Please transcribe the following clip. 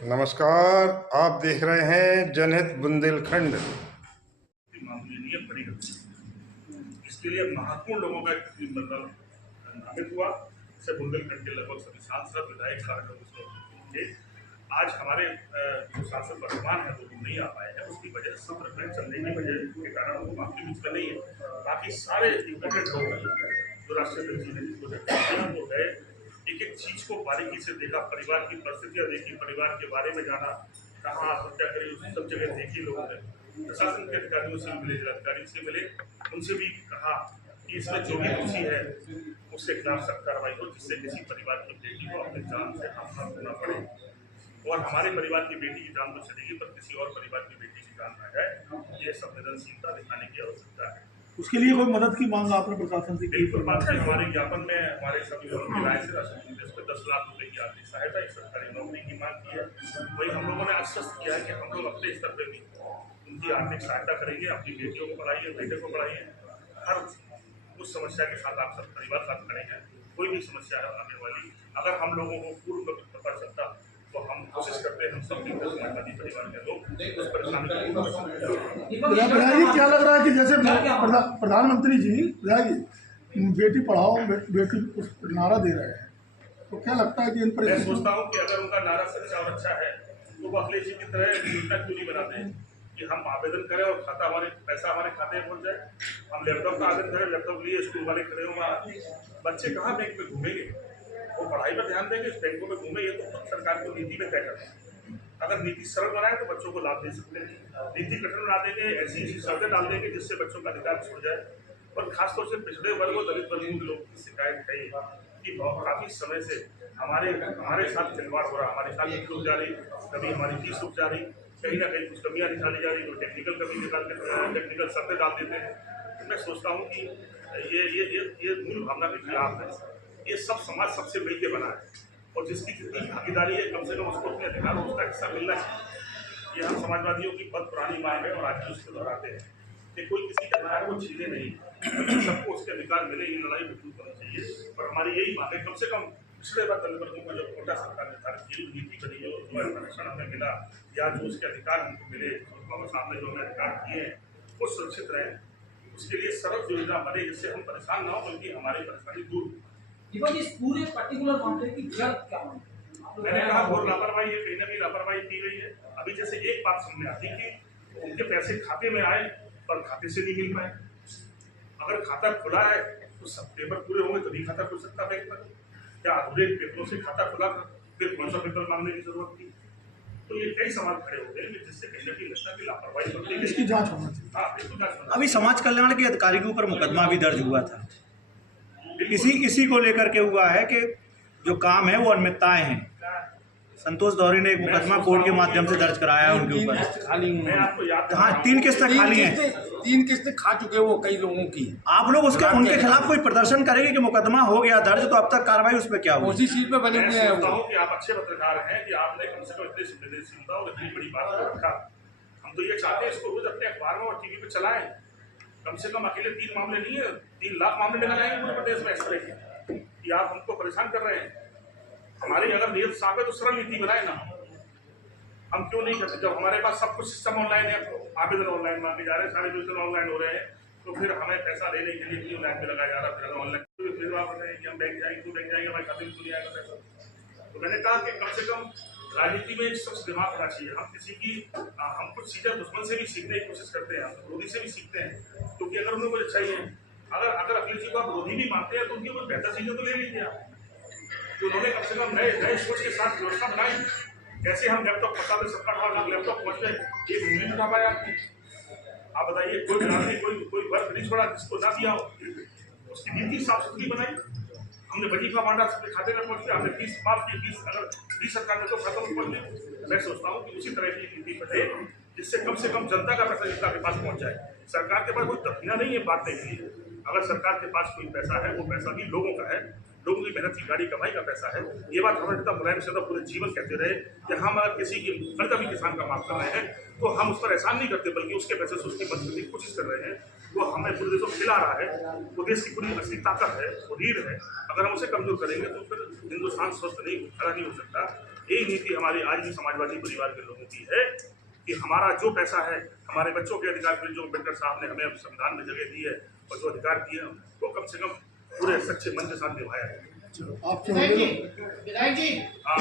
नमस्कार, आप देख रहे हैं जनहित बुंदेलखंड। इसके लिए महत्वपूर्ण लोगों का मतलब नामित हुआ। इससे बुंदेलखंड के लगभग सभी सांसद विधायक कार्यक्रम आज हमारे जो सांसद वर्तमान है वो नहीं आ पाए हैं। उसकी वजह सत्र में चलने की वजह के कारण वो बाकी बीच में नहीं है। बाकी सारे इम्पोर्टेंट लोग जो राष्ट्रीय जी वो है, एक एक चीज को बारीकी से देखा, परिवार की परिस्थितियां देखी, परिवार के बारे में जाना, कहाँ आत्महत्या करी, उस सब जगह देखी। लोगों ने प्रशासन के अधिकारियों से मिले, जिलाधिकारी से मिले, उनसे भी कहा कि इसमें जो भी दोषी है उसके खिलाफ सख्त कार्रवाई हो, जिससे किसी परिवार की बेटी को अपने जान से हाथ धोना पड़े। और हमारे परिवार की बेटी की जान तो चलेगी, पर किसी और परिवार की बेटी की जान ना जाए, ये संवेदनशीलता दिखाने की आवश्यकता है। उसके लिए कोई मदद की मांग आपने प्रशासन से की? बिल्कुल बात है। हमारे ज्ञापन में हमारे सभी लोगों की राय से राष्ट्रीय पे 10 लाख रुपए की आर्थिक सहायता, एक सरकारी नौकरी की मांग की है। वही हम लोगों ने आश्वस्त किया है कि हम लोग अपने स्तर पर भी उनकी आर्थिक सहायता करेंगे, अपनी बेटियों को पढ़ाइए, बेटे को पढ़ाइए। हर उस समस्या के साथ आप सब परिवार साथ खड़े हैं। कोई भी समस्या है आने वाली, अगर हम लोगों को पूर्व में पता चलता तो हम कोशिश करते हैं, हम सब समाजवादी परिवार के लोग उस परेशानी को। क्या लग रहा है कि जैसे प्रधानमंत्री जी बेटी पढ़ाओ बेटी नारा दे रहे हैं, तो क्या लगता है कि इन पर? मैं सोचता हूँ कि अगर उनका नारा सच्चा और अच्छा है तो वो अखिलेश जी की तरह योजना क्यों नहीं बनाते कि हम आवेदन करें और खाता हमारे पैसा हमारे खाते में पहुंच जाए। हम लैपटॉप का आवेदन करें, लैपटॉप लिए स्कूल वाले खड़े होंगे, बच्चे कहाँ बैंक में घूमेंगे? वो पढ़ाई पर ध्यान देंगे, बैंकों में घूमे, ये तो खुद सरकार को नीति में तय करना है। अगर नीति सरल बनाए तो बच्चों को लाभ दे सकते हैं। नीति कठिन बना देंगे, ऐसी शर्तें डाल देंगे जिससे बच्चों का अधिकार छूट जाए। और खासतौर से पिछड़े वर्गों, दलित वर्गों के लोगों की शिकायत है कि काफी समय से हमारे साथ खिलवाड़ हो रहा, हमारे साथ रुक जा रही, कभी हमारी फीस रुक जा रही, कहीं ना कहीं कुछ कमियां निकाली जा रही, तो टेक्निकल कमी निकाल के टेक्निकल शर्तें डाल देते हैं। तो मैं सोचता हूँ कि ये मूल भावना के खिलाफ है। ये सब समाज सबसे मिलकर बना है, और जिसकी जितनी भागीदारी है कम से कम उसको अपने अधिकारों उसका हिस्सा मिलना चाहिए। ये हम समाजवादियों की बहुत पुरानी मांग है और आज भी उसको दोहराते हैं कि कोई किसी के अधिकार को छीने नहीं, सबको उसके अधिकार मिले। ये लड़ाई मजबूत होनी चाहिए। और हमारी यही मांग है, कम से कम पिछले बार दलित वर्गों को जो कोटा सरकार निर्धारित की, नीति बनी, जो आरक्षण हमें मिला या जो उसके अधिकार हमको मिले, बाबा साहब ने जो हमें अधिकार दिए हैं वो सुरक्षित रहे। उसके लिए सरल योजना बने जिससे हम परेशान ना हो, बल्कि हमारी परेशानी दूर हो। इस पूरे पर्टिकुलर मामले की जड़ क्या है? मैंने कहा बहुत लापरवाही है, कहीं ना कहीं लापरवाही की गई है। अभी जैसे एक बात सामने आती कि उनके पैसे खाते में आए पर खाते से नहीं मिल पाए। अगर खाता खुला है तो सब पेपर पूरे होंगे तभी खाता खुल सकता बैंक पर। क्या अधूरे पेपरों से खाता खुला था, फिर कौन सा पेपर मांगने की जरूरत थी? तो ये कई सवाल खड़े हो गए जिससे कहीं ना कहीं लगता है कि लापरवाही होती है। इसकी जांच होना चाहिए। हाँ, बिल्कुल जांच होना। अभी समाज कल्याण के अधिकारी के ऊपर मुकदमा भी दर्ज हुआ था। इसी को लेकर के हुआ है कि जो काम है वो अनियमितताएं हैं। संतोष दौरी ने एक मुकदमा कोर्ट के माध्यम से दर्ज कराया है उनके ऊपर। हाँ, 3 किस्तें खाली हैं। 3 किस्तें खा चुके वो कई लोगों की। आप लोग उनके खिलाफ कोई प्रदर्शन करेंगे कि मुकदमा हो गया दर्ज, तो अब तक कार्रवाई उस पर क्या हुई? उसी चीज पे बने हुए हैं वो। कि आप अच्छे पत्रकार हैं कि आपने कम से कम इतनी संवेदनशीलता और इतनी बड़ी बात को रखा। हम तो ये चाहते हैं इसको रोज अपने अखबार में और टीवी पे चलाएं। कम से कम अकेले 3 मामले नहीं है, 3 लाख मामले निकल आएंगे पूरे प्रदेश में इस तरह की कि आप हमको परेशान कर रहे हैं। हमारी अगर नीयत साफ है तो सरल नीति बनाए ना। हम क्यों नहीं करते? जब हमारे पास सब कुछ सिस्टम ऑनलाइन है, आवेदन ऑनलाइन मांगे जा रहे हैं, सारे योजना ऑनलाइन हो रहे हैं, तो फिर हमें पैसा लेने के लिए क्यों लाइन पे लगाया जा रहा है? फिर ऑनलाइन फिर आप रहे हैं कि हम बैंक जाएंगे, क्यों बैंक जाएंगे, हमारे खाते में क्यों नहीं आएगा पैसा? तो मैंने कहा कि कम से कम राजनीति में एक शख्स दिमाग होना चाहिए। हम किसी की हम कुछ चीजें दुश्मन से भी सीखने की कोशिश करते हैं, हम विरोधी से भी सीखते हैं, क्योंकि अगर उन्हें कुछ अच्छा ही है, अगर अखिलेश जी को आप विरोधी भी मानते हैं तो उनकी कुछ बेहतर चीजें तो ले लीजिए आप। तो उन्होंने कम से कम नए सोच के साथ व्यवस्था बनाई। कैसे हम लैपटॉप पहुंचा दे, 70 लाख लैपटॉप पहुंच गए, एक उंगली में उठा पाया आपकी? आप बताइए, कोई वर्ग नहीं छोड़ा जिसको ना दिया हो। उसकी नीति साफ सुथरी बनाई, हमने वजीफा बांटा, सबके खाते में पहुंच गया, हमने फीस माफ की, फीस अगर दी सरकार ने तो खातों में पहुंच गई। मैं सोचता हूँ कि उसी तरह की नीति बने जिससे कम से कम जनता का पैसा जनता के पास पहुंच जाए। सरकार के पास कोई तखीना नहीं है बांटने के लिए। अगर सरकार के पास कोई पैसा है, वो पैसा भी लोगों का है, लोगों की मेहनत की गाड़ी कमाई का पैसा है। ये बात हमारे नेता मुलायम सिंह पूरे जीवन कहते रहे कि हम अगर किसी की कर्जा भी किसान का माफ कर रहे हैं तो हम उस पर एहसान नहीं करते, बल्कि उसके पैसे से उसकी मदद करने की कोशिश कर रहे हैं। वो हमें पूरे देश को खिला रहा है, वो देश की पूरी असली ताकत है, वो रीढ़ है। अगर हम उसे कमजोर करेंगे तो फिर हिंदुस्तान स्वस्थ नहीं, खड़ा नहीं हो सकता। यही नीति हमारी आज भी समाजवादी परिवार के लोगों की है कि हमारा जो पैसा है, हमारे बच्चों के अधिकार के लिए जो अम्बेडकर साहब ने हमें संविधान में जगह दी है और जो अधिकार दिए हैं वो कम से कम पूरे सच्चे मन के साथ निभाया है। आप विधायक जी हाँ।